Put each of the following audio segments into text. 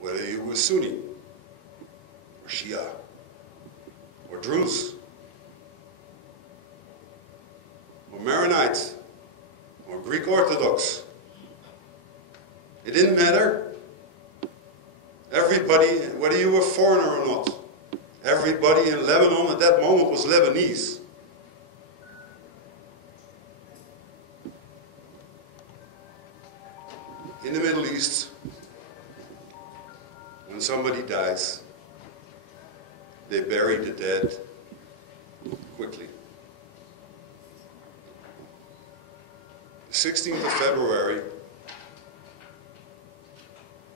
whether you were Sunni, or Shia, or Druze, or Maronite, or Greek Orthodox. It didn't matter. Everybody, whether you were a foreigner or not, everybody in Lebanon at that moment was Lebanese. In the Middle East, when somebody dies, they bury the dead quickly. The 16th of February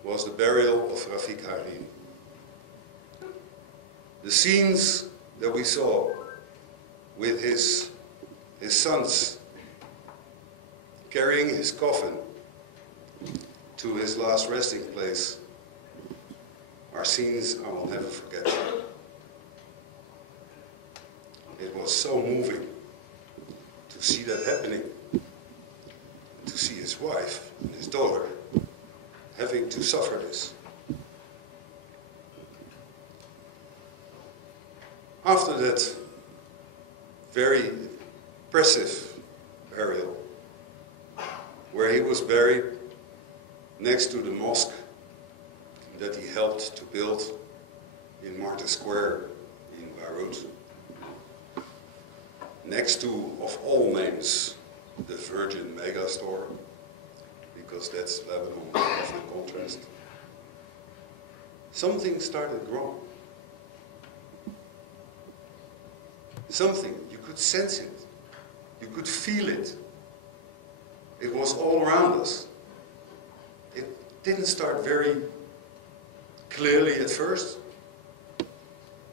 was the burial of Rafik Hariri. The scenes that we saw with his sons carrying his coffin to his last resting place are scenes I will never forget. It was so moving to see that happening, to see his wife and his daughter having to suffer this. After that very impressive burial, where he was buried next to the mosque that he helped to build in Martyr Square in Beirut, next to, of all names, the Virgin Megastore, because that's Lebanon in contrast, something started growing. Something, you could sense it, you could feel it. It was all around us. It didn't start very clearly at first.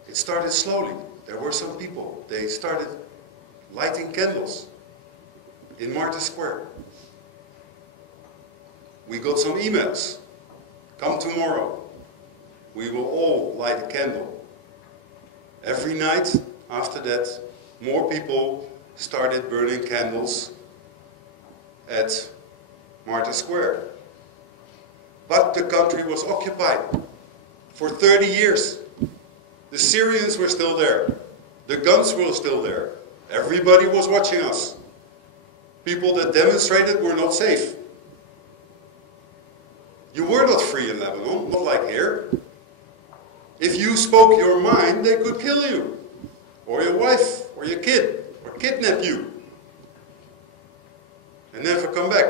It started slowly. There were some people, they started lighting candles in Martyr Square. We got some emails. Come tomorrow. We will all light a candle. Every night after that, more people started burning candles at Martyr Square. But the country was occupied for 30 years. The Syrians were still there. The guns were still there. Everybody was watching us. People that demonstrated were not safe. You were not free in Lebanon, not like here. If you spoke your mind, they could kill you, or your wife, or your kid, or kidnap you, and never come back.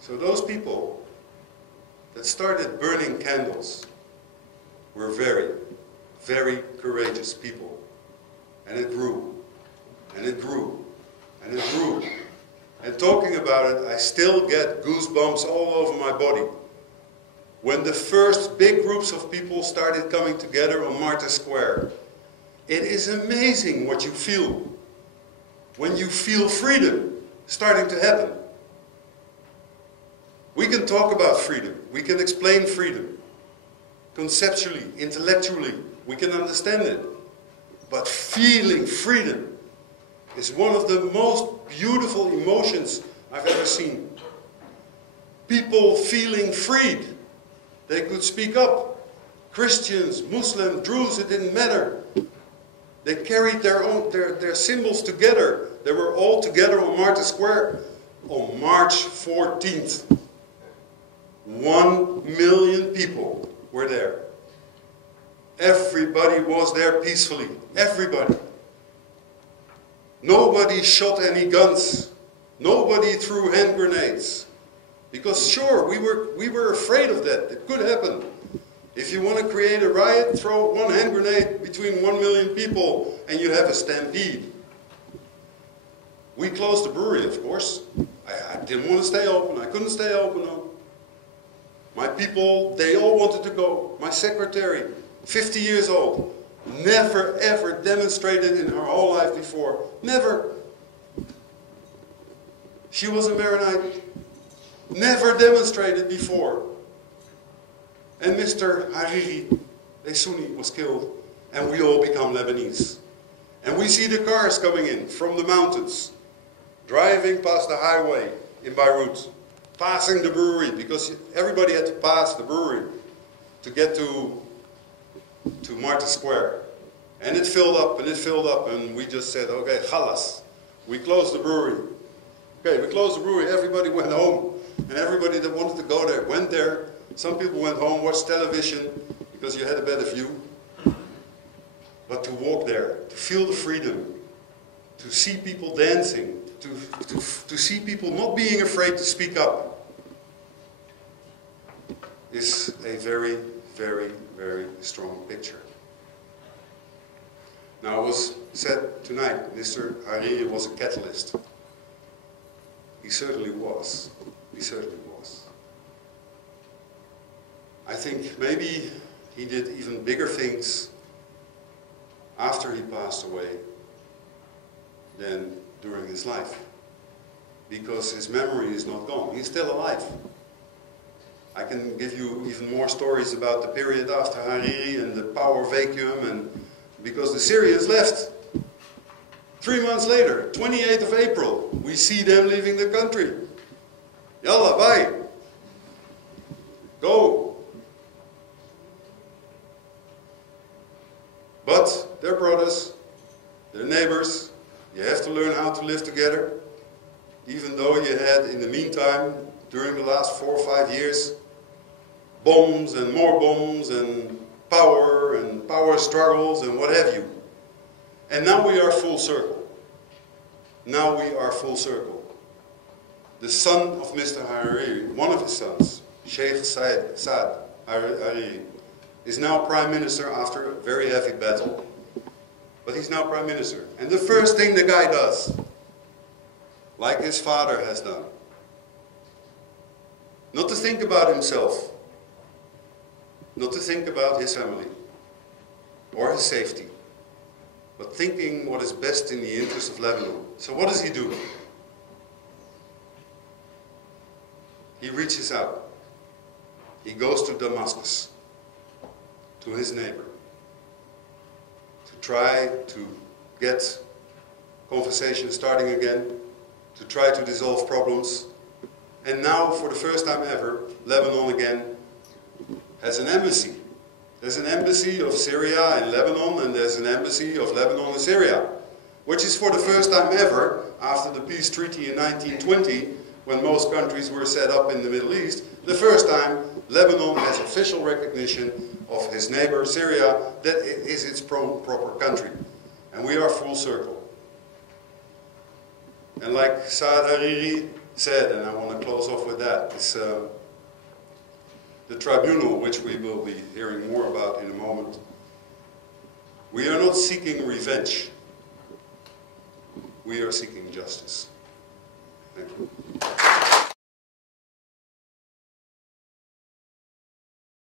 So those people that started burning candles were very, very courageous people. And it grew, and it grew, and it grew. And talking about it, I still get goosebumps all over my body. When the first big groups of people started coming together on Martyr Square, it is amazing what you feel when you feel freedom starting to happen. We can talk about freedom, we can explain freedom, conceptually, intellectually, we can understand it. But feeling freedom is one of the most beautiful emotions I've ever seen. People feeling freed. They could speak up. Christians, Muslims, Druze, it didn't matter. They carried their symbols together. They were all together on Martyr Square on March 14th. 1 million people were there. Everybody was there peacefully. Everybody. Nobody shot any guns. Nobody threw hand grenades. Because sure, we were afraid of that. It could happen. If you want to create a riot, throw one hand grenade between 1 million people and you have a stampede. We closed the brewery, of course. I didn't want to stay open. I couldn't stay open. No. My people, they all wanted to go. My secretary, 50 years old, never ever demonstrated in her whole life before. Never. She was a Maronite. Never demonstrated before. And Mr. Hariri, a Sunni, was killed. And we all become Lebanese. And we see the cars coming in from the mountains, driving past the highway in Beirut, passing the brewery, because everybody had to pass the brewery to get to Martin Square. And it filled up, and it filled up, and we just said, okay, chalas. We closed the brewery. Okay, we closed the brewery, everybody went home. And everybody that wanted to go there went there. Some people went home, watched television, because you had a better view. But to walk there, to feel the freedom, to see people dancing, to see people not being afraid to speak up, is a very, very, very strong picture. Now, it was said tonight, Mr. Hariri was a catalyst. He certainly was. He certainly was. I think maybe he did even bigger things after he passed away than during his life. Because his memory is not gone. He's still alive. I can give you even more stories about the period after Hariri and the power vacuum, and because the Syrians left. 3 months later, 28th of April, we see them leaving the country. Yalla, bye. Go. But they're brothers, they're neighbors. You have to learn how to live together. Even though you had, in the meantime, during the last 4 or 5 years, bombs and more bombs and power struggles and what have you. And now we are full circle. Now we are full circle. The son of Mr. Hariri, one of his sons, Sheikh Saad Hariri, is now Prime Minister after a very heavy battle. But he's now Prime Minister. And the first thing the guy does, like his father has done, not to think about himself, not to think about his family or his safety, but thinking what is best in the interest of Lebanon. So what does he do? He reaches out. He goes to Damascus, to his neighbor, to try to get conversation starting again, to try to dissolve problems. And now, for the first time ever, Lebanon again has an embassy. There's an embassy of Syria in Lebanon, and there's an embassy of Lebanon in Syria, which is for the first time ever, after the peace treaty in 1920, when most countries were set up in the Middle East, the first time Lebanon has official recognition of his neighbor Syria, that it is its proper country. And we are full circle. And like Saad Hariri said, and I want to close off with that, is the tribunal, which we will be hearing more about in a moment. We are not seeking revenge. We are seeking justice. Thank you.